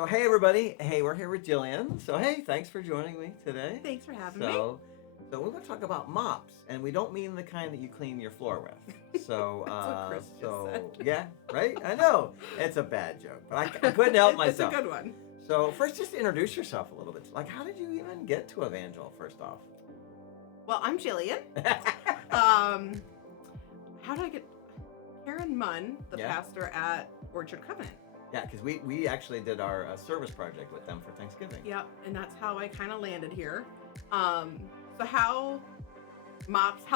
So hey everybody, hey, we're here with Jillian. So hey, thanks for joining me today. Thanks for having me. So we're going to talk about mops, and we don't mean the kind that you clean your floor with. So That's what Chris just said. yeah, right? I know it's a bad joke, but I couldn't help myself. It's a good one. So first, just introduce yourself a little bit. Like, how did you even get to Evangel? First off. Well, I'm Jillian. How did I get Karen Munn, the pastor at Orchard Covenant? Yeah, because we actually did our service project with them for Thanksgiving. Yep, and that's how I kind of landed here. So how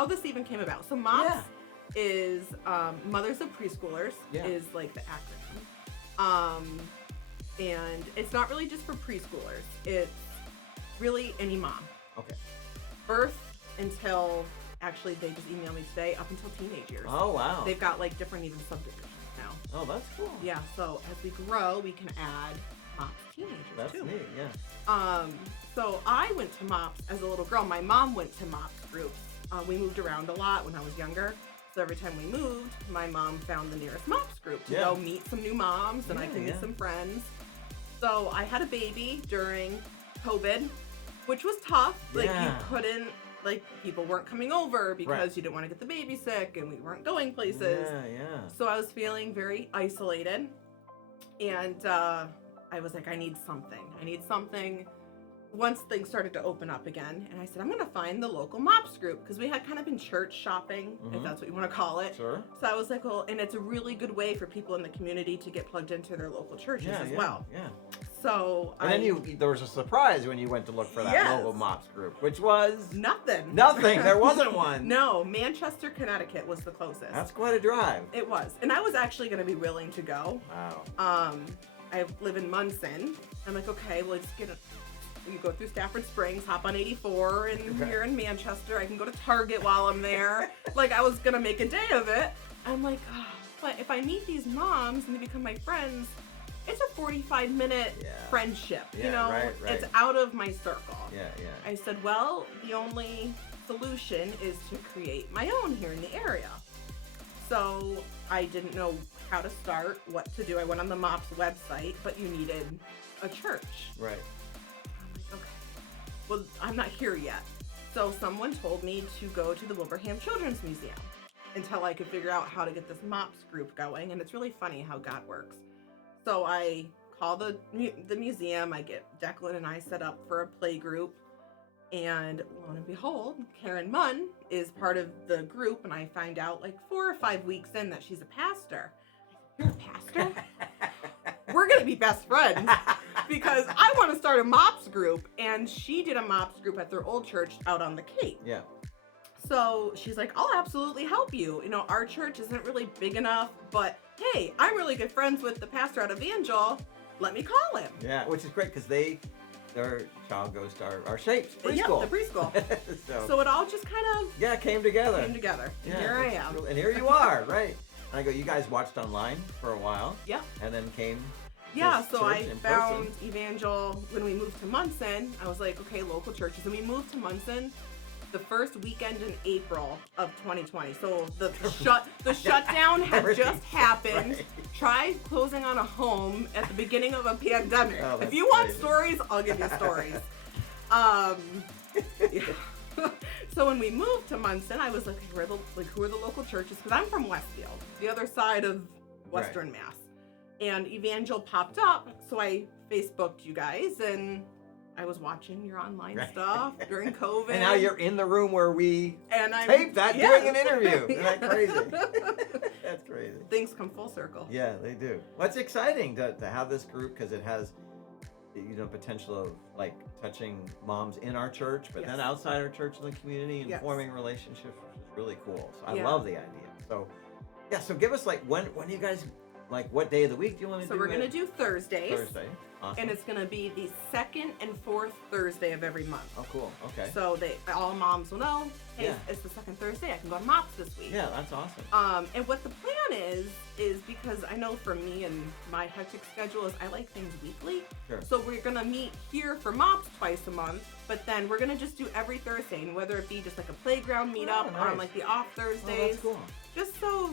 this even came about. So MOPS is Mothers of Preschoolers is like the acronym. And it's not really just for preschoolers. It's really any mom. Okay. Birth until, actually they just emailed me today, up until teenage years. Oh, wow. They've got like different even subdivisions now. Oh, that's cool. Yeah, so as we grow, we can add MOPS teenagers too. That's neat, yeah. So I went to MOPS as a little girl. My mom went to MOPS groups. We moved around a lot when I was younger. So every time we moved, my mom found the nearest MOPS group to go meet some new moms and I could meet some friends. So I had a baby during COVID, which was tough. Like you couldn't, like people weren't coming over because you didn't want to get the baby sick and we weren't going places. So I was feeling very isolated and I was like, I need something. Once things started to open up again, and I said, I'm going to find the local MOPS group because we had kind of been church shopping, if that's what you want to call it. Sure. So I was like, well, and it's a really good way for people in the community to get plugged into their local churches as well. Yeah. So and then there was a surprise when you went to look for that local MOPS group, which was nothing. There wasn't one. No, Manchester, Connecticut was the closest. That's quite a drive. It was, and I was actually going to be willing to go. Wow. I live in Munson. I'm like, okay, well, let's get you go through Stafford Springs, hop on 84, and here in Manchester, I can go to Target while I'm there. Like, I was gonna make a day of it. I'm like, oh, but if I meet these moms and they become my friends, it's a 45-minute friendship. You know, it's out of my circle. I said, well, the only solution is to create my own here in the area. So I didn't know how to start, what to do. I went on the MOPS website, but you needed a church. Right. Okay, well, I'm not here yet. So someone told me to go to the Wilbraham Children's Museum until I could figure out how to get this MOPS group going. And it's really funny how God works. So I call the museum, I get Declan and I set up for a play group. And lo and behold, Karen Munn is part of the group. And I find out like 4 or 5 weeks in that she's a pastor. I said, you're a pastor? We're going to be best friends. Because I want to start a MOPS group, and she did a MOPS group at their old church out on the Cape. Yeah. So she's like, I'll absolutely help you. You know, our church isn't really big enough, but hey, I'm really good friends with the pastor at Evangel. Let me call him. Yeah, which is great because their child goes to our Shapes preschool. Yeah, the preschool. So it all just kind of came together. And here I am. And here you are, right? And I go, you guys watched online for a while. Yeah. And then came. Yeah, so I found Evangel when we moved to Munson. I was like, okay, local churches. And we moved to Munson the first weekend in April of 2020. So the shutdown had just happened. Right. Try closing on a home at the beginning of a pandemic. Oh, if you want stories, I'll give you stories. So when we moved to Munson, I was like, who are the local churches? Because I'm from Westfield, the other side of Western Mass. And Evangel popped up, so I Facebooked you guys, and I was watching your online stuff during COVID. And now you're in the room where we taped that doing an interview. Isn't that crazy? That's crazy. Things come full circle. Yeah, they do. Well, it's exciting to have this group because it has, potential of like touching moms in our church, but then outside our church in the community and forming relationships, which is really cool. So I love the idea. So, so give us like when do you guys? Like, what day of the week do you want to do? So we're going to do Thursdays. Thursday. Awesome. And it's going to be the second and fourth Thursday of every month. Oh, cool. Okay. So all moms will know, hey, it's the second Thursday. I can go to MOPS this week. Yeah, that's awesome. And what the plan is because I know for me and my hectic schedule is I like things weekly. Sure. So we're going to meet here for MOPS twice a month, but then we're going to just do every Thursday, and whether it be just like a playground meetup on like the off Thursdays. Oh, that's cool. Just so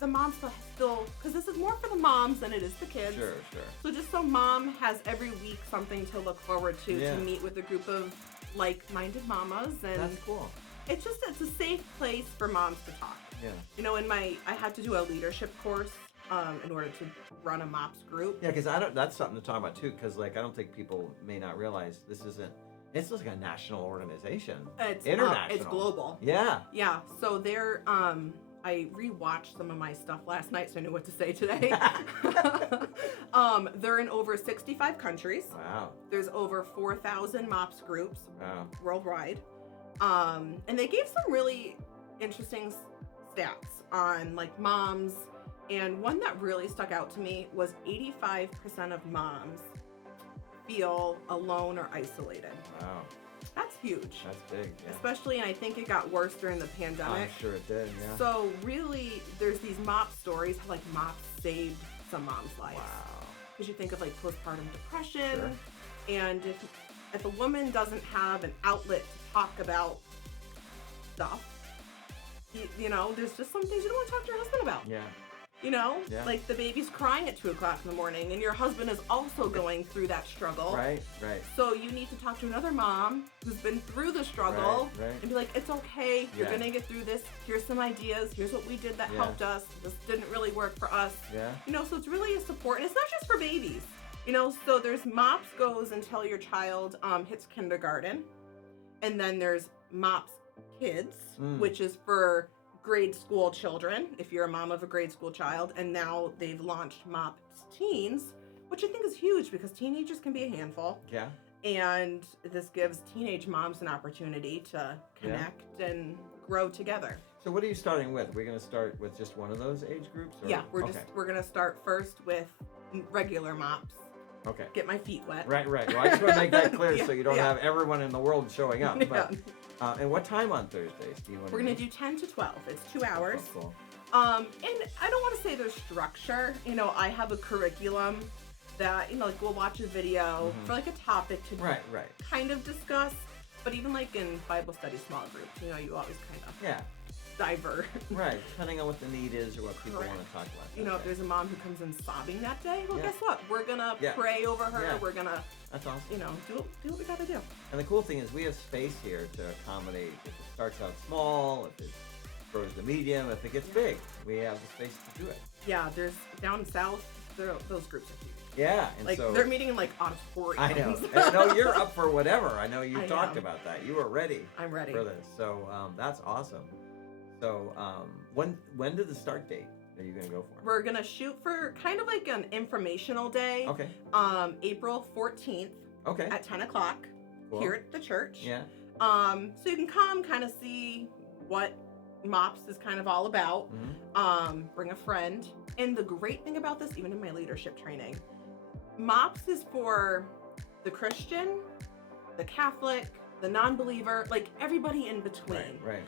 the moms still, because this is more for the moms than it is the kids. Sure. So just so mom has every week something to look forward to meet with a group of like-minded mamas, and that's cool. It's a safe place for moms to talk. Yeah. You know, I had to do a leadership course in order to run a MOPS group. Yeah, because that's something to talk about too. Because I don't think people may not realize this isn't. It's like a national organization. It's international. It's global. Yeah. Yeah. So they're I rewatched some of my stuff last night, so I knew what to say today. They're in over 65 countries. Wow. There's over 4,000 MOPS groups worldwide. And they gave some really interesting stats on like moms, and one that really stuck out to me was 85% of moms feel alone or isolated. Wow. That's huge. That's big. Yeah. Especially, and I think it got worse during the pandemic. I'm sure it did, yeah. So really, there's these MOPS stories how like MOPS saved some moms' lives. Wow. Because you think of like postpartum depression, Sure. and if a woman doesn't have an outlet to talk about stuff, you know, there's just some things you don't want to talk to your husband about. Yeah. You know, Yeah. like the baby's crying at 2:00 in the morning, and your husband is also going through that struggle. Right. So you need to talk to another mom who's been through the struggle Right. and be like, it's okay, you're Yeah. gonna get through this. Here's some ideas. Here's what we did that Yeah. helped us. This didn't really work for us. Yeah. You know, so it's really a support, and it's not just for babies. You know, so there's MOPS goes until your child hits kindergarten, and then there's MOPS Kids, which is for grade school children, if you're a mom of a grade school child, and now they've launched MOPS Teens, which I think is huge because teenagers can be a handful. Yeah. And this gives teenage moms an opportunity to connect and grow together. So what are you starting with? We're going to start with just one of those age groups? Or? Yeah, we're gonna start first with regular MOPS. Okay. Get my feet wet. Right. Well, I just want to make that clear Yeah, so you don't yeah. have everyone in the world showing up. Yeah. But, and what time on Thursdays do you want We're gonna do 10 to 12. It's 2 hours. Oh, cool. And I don't want to say there's structure. You know, I have a curriculum that, you know, like we'll watch a video for like a topic to Right. kind of discuss. But even like in Bible study small groups, you know, you always kind of Yeah. divert. Right. Depending on what the need is or what people Correct. want to talk about. You know, if there's a mom who comes in sobbing that day, well, Yeah. guess what? We're gonna Yeah. pray over her. Yeah. We're gonna, That's awesome. you know, do what we gotta do. And the cool thing is we have space here to accommodate if it starts out small, if it grows to medium, if it gets big. We have the space to do it. Yeah, there's down south, those groups are huge. Yeah. And Like so they're meeting in like auditoriums. I know. And no, you're up for whatever. I know you I talked am. about that. You were ready. I'm ready. For this. So that's awesome. So when did the start date are you gonna go for? We're gonna shoot for kind of like an informational day. Okay. April 14th Okay. at 10 o'clock Cool. here at the church. Yeah. So you can come kind of see what MOPS is kind of all about. Bring a friend. And the great thing about this, even in my leadership training, MOPS is for the Christian, the Catholic, the non-believer, like everybody in between. Right.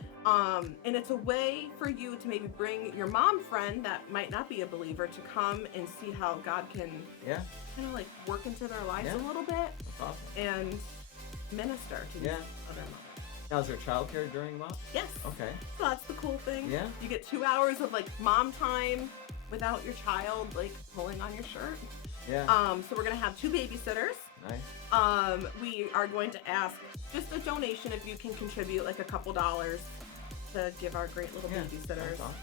And it's a way for you to maybe bring your mom friend that might not be a believer to come and see how God can kind of like work into their lives a little bit That's awesome. and minister to these Yeah. other moms. Now, is there childcare during MOPS? Yes. Okay. So that's the cool thing. Yeah. You get 2 hours of like mom time without your child like pulling on your shirt. Yeah. So we're gonna have 2 babysitters. Nice. We are going to ask just a donation if you can contribute like a couple dollars to give our great little babysitters. That's awesome.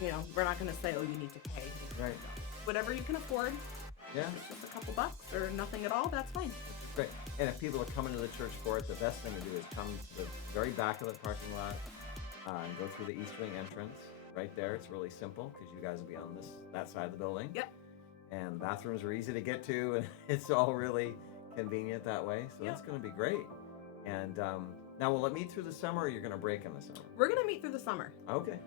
You know, we're not gonna say, oh, you need to pay. Right. Whatever you can afford. Yeah. It's just a couple bucks or nothing at all. That's fine. Great. And if people are coming to the church for it, the best thing to do is come to the very back of the parking lot and go through the east wing entrance. Right there. It's really simple because you guys will be on that side of the building. Yep. And bathrooms are easy to get to, and it's all really convenient that way. So that's going to be great. And now, will it meet through the summer, or you're going to break in the summer? We're gonna meet through the summer. Okay.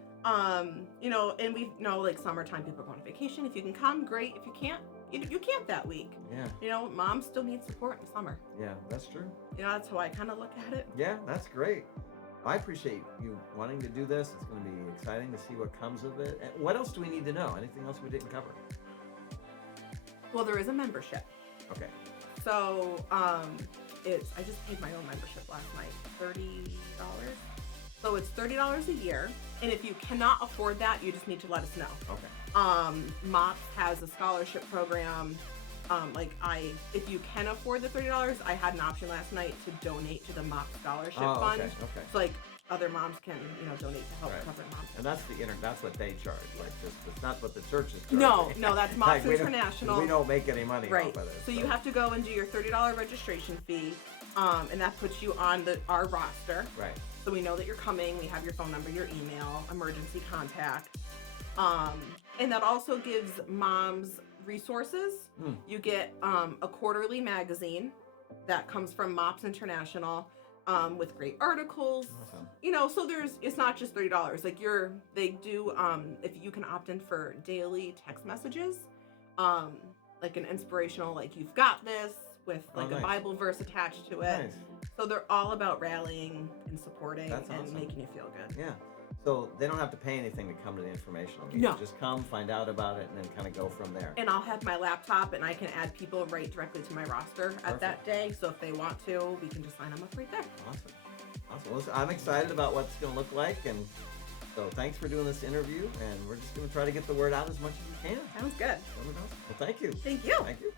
You know, and we know like summertime people go on vacation. If you can come, great. If you can't, you can't that week. Yeah. You know, moms still need support in the summer. Yeah, that's true. You know, that's how I kind of look at it. Yeah, that's great. I appreciate you wanting to do this. It's going to be exciting to see what comes of it. And what else do we need to know? Anything else we didn't cover? Well, there is a membership. Okay. So, I just paid my own membership last night, $30. So it's $30 a year. And if you cannot afford that, you just need to let us know. Okay. MOPS has a scholarship program. If you can afford the $30, I had an option last night to donate to the MOPS scholarship fund. Okay. So other moms can, donate to help cover moms. And that's that's what they charge. It's not what the church is charging. No, that's MOPS International. We don't make any money off of it. So you have to go and do your $30 registration fee, and that puts you on our roster. Right. So we know that you're coming. We have your phone number, your email, emergency contact, and that also gives moms resources. You get a quarterly magazine that comes from MOPS International. With great articles, awesome. So it's not just $30. They do, if you can opt in for daily text messages, like an inspirational, you've got this, with nice. a Bible verse attached to it. Nice. So they're all about rallying and supporting That's and awesome. making you feel good. Yeah. So they don't have to pay anything to come to the informational meeting. No. Just come, find out about it, and then kind of go from there. And I'll have my laptop, and I can add people right directly to my roster at that day. So if they want to, we can just sign them up right there. Awesome. Well, I'm excited about what it's going to look like, and so thanks for doing this interview, and we're just going to try to get the word out as much as we can. Sounds good. Well, thank you. Thank you. Thank you.